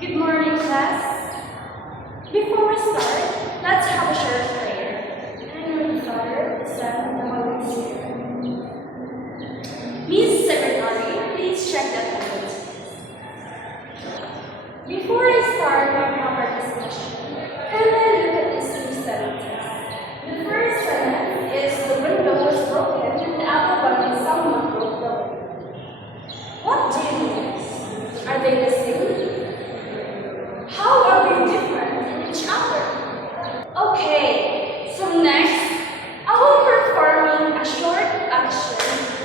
Good morning, class. Before we start, let's have a short prayer. In the name of the Father, the Son, and the Holy Spirit. Miss Secretary, please check the attendance. Before I start my proper discussion, can I look at these two sentences? The first sentence is the window was broken and the other one is someone broke the window. What do you think? Are they the same? How are we different from each other? Okay, so next, I will perform a short action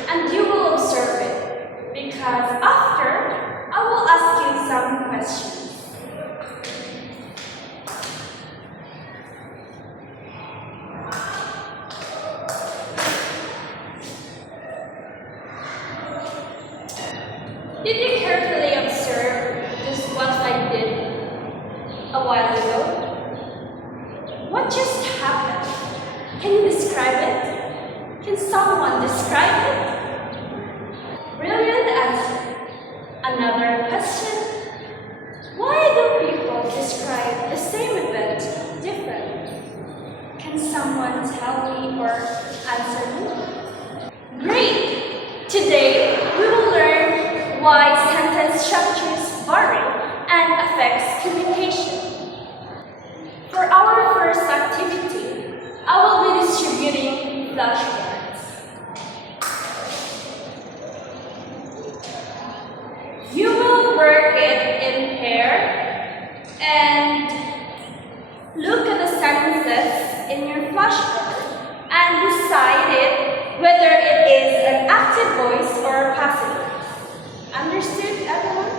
and you will observe it. Because after, I will ask you some questions. Did you carefully observe just what I did a while ago? What just happened? Can you describe it? Can someone describe it? Brilliant answer. Another question. Why do people describe the same event differently? Can someone tell me or answer me? Great! Today we will learn why sentence structures vary and affects communication. For our first activity, I will be distributing flashcards. You will work it in pair and look at the sentences in your flashcard and decide it whether it is an active voice or a passive voice. Understood, everyone?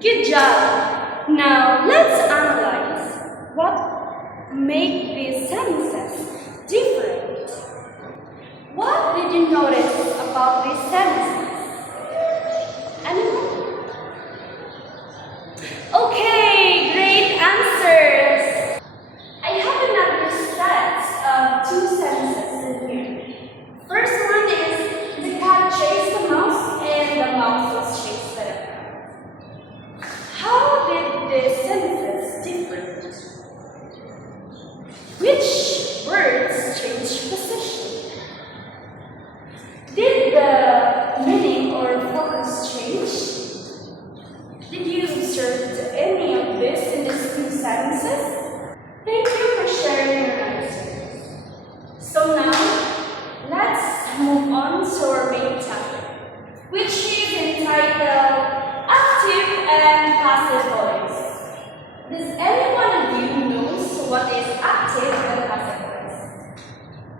Good job! Now, let's analyze what makes these sentences different. What did you notice about these sentences? Anyone? Okay, great answers! I have another set of two sentences in here. First one is, the cat chased the mouse and the mouse was chased by the cat. How did these sentences differ? Which words changed position? Did the meaning or focus change? Did you observe any of this in these two sentences? Thank you for sharing your answers. So now, let's move on to our main topic, which is entitled Active and Passive Voice. Does any one of you knows what is active and passive voice?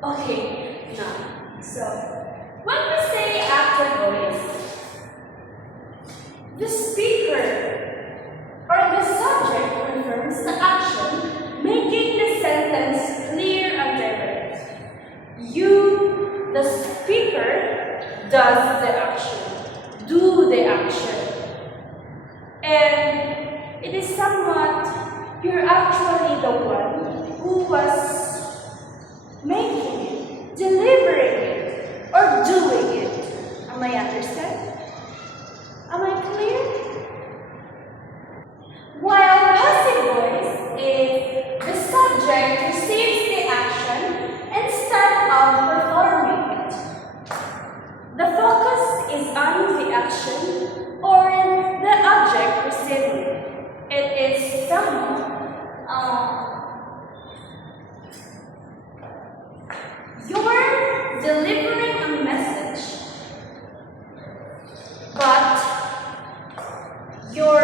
Okay, now, so when we say active voice, the speaker or the subject confirms the action, making the sentence clear and direct. You, the speaker, does the action, do the action. And it is somewhat, you're actually the one who was making it, delivering it, or doing it. Am I understand? Am I clear? While passive voice is the subject receives the action instead of performing it. The focus is on the action or the object receiving it. It is somehow you're delivering a message, but your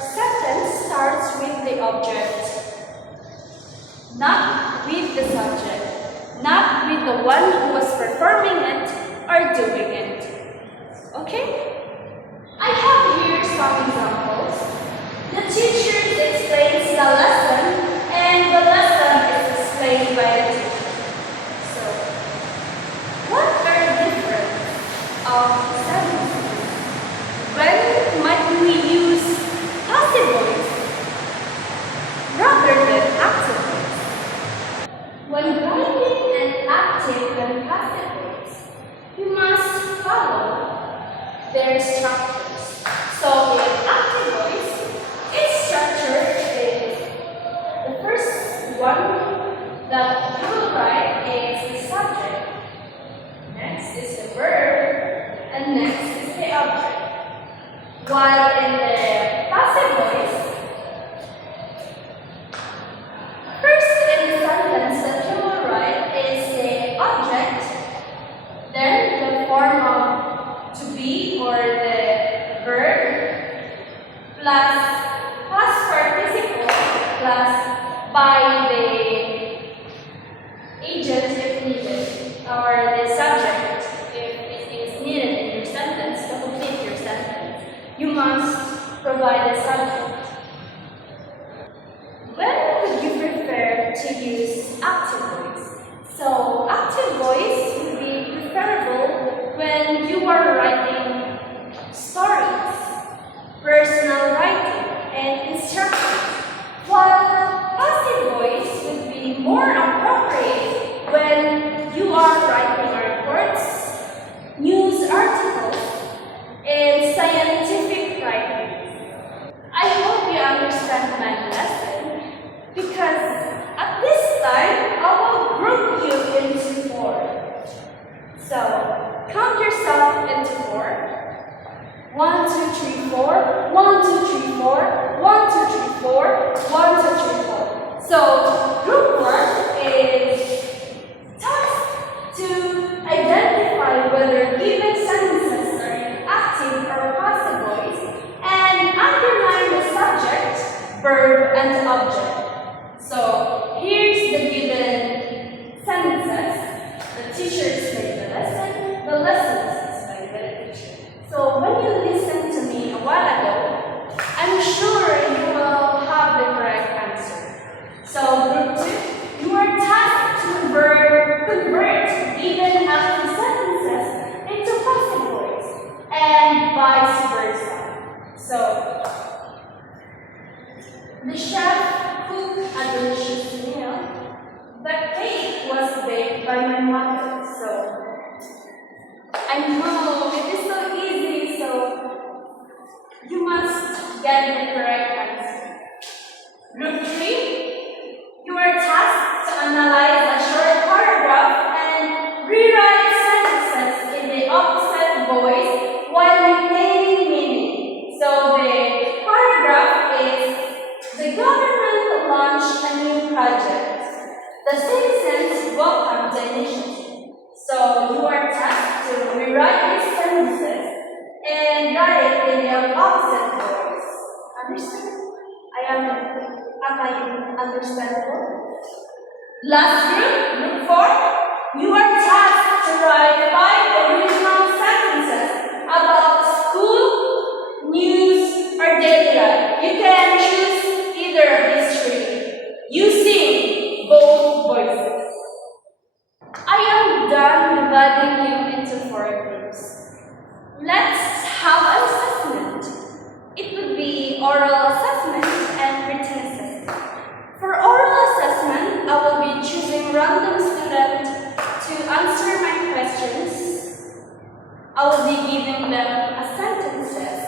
sentence starts with the object, not with the subject, not with the one who was performing it or doing it. Okay? I have here some examples. The teacher explains the lesson and the lesson is explained by the teacher. So, what are the differences of sentences? When might we use passive voice rather than active voice? When writing an active and passive voice, you must follow their structures. So in active While in the passive voice, first in the sentence that you will write is the object, then the form of to be or the verb, plus past participle, plus by the agent if needed, or the subject if it is needed in your sentence to complete your sentence. You must provide a subject. When would you prefer to use active voice? So, active voice would be preferable when you are writing stories, personal writing, and instructions, while passive voice would be more appropriate when you are writing reports, news articles, and scientific writing. I hope you understand my lesson because at this time I will group you into 4. So count yourself into 4. 1, 2, 3, 4. 1, 2, 3, 4. 1, 2, 3, 4. 1, 2, 3, 4. So group 1 is task to identify whether given sentences are in active or passive voice and underline the subject, verb, and object. So here's the given sentences. The teachers made the lesson is by the teacher. So when you listen to me a while ago, I'm sure you will have the correct answer. So group 2, you are tasked to convert given active sentences into passive voice and vice versa. So the chef cooked a delicious meal. The cake was baked by my mother. So I know it is so easy, so you must get the correct answer. Group 3, you are tasked to analyze a short paragraph and rewrite sentences in the opposite voice while maintaining meaning. So the paragraph is, the government launched a new project. The citizens welcomed the initiative. So you are tasked to rewrite these sentences and write it in the opposite voice. Understandable? Am I understandable? Last group 4, you are tasked to write 5 original sentences about school, news, or daily life. You can choose either of these 3 using both voices. I am done dividing you into 4 groups. Let's have an assessment. It would be oral assessment and written assessment. For oral assessment, I will be choosing random students to answer my questions. I will be giving them a sentences,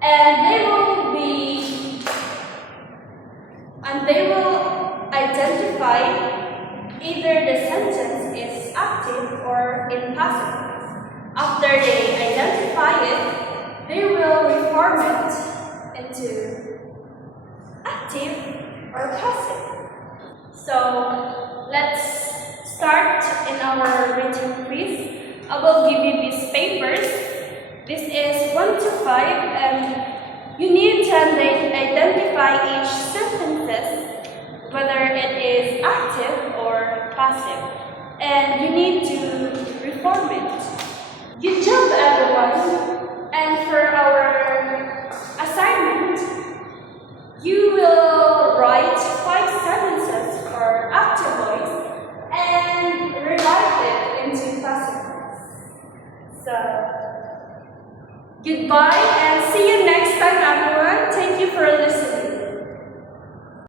and they will identify either the sentence is active or in passive. After they identify it, they will reform it into active or passive. So let's start in our written quiz. I will give you these papers. This is 1 to 5, and you need to identify each sentences, whether it is active or passive, and you need to reform it. Good job, everyone! And for our assignment, you will write 5 sentences for active voice and rewrite it into passive voice. So, goodbye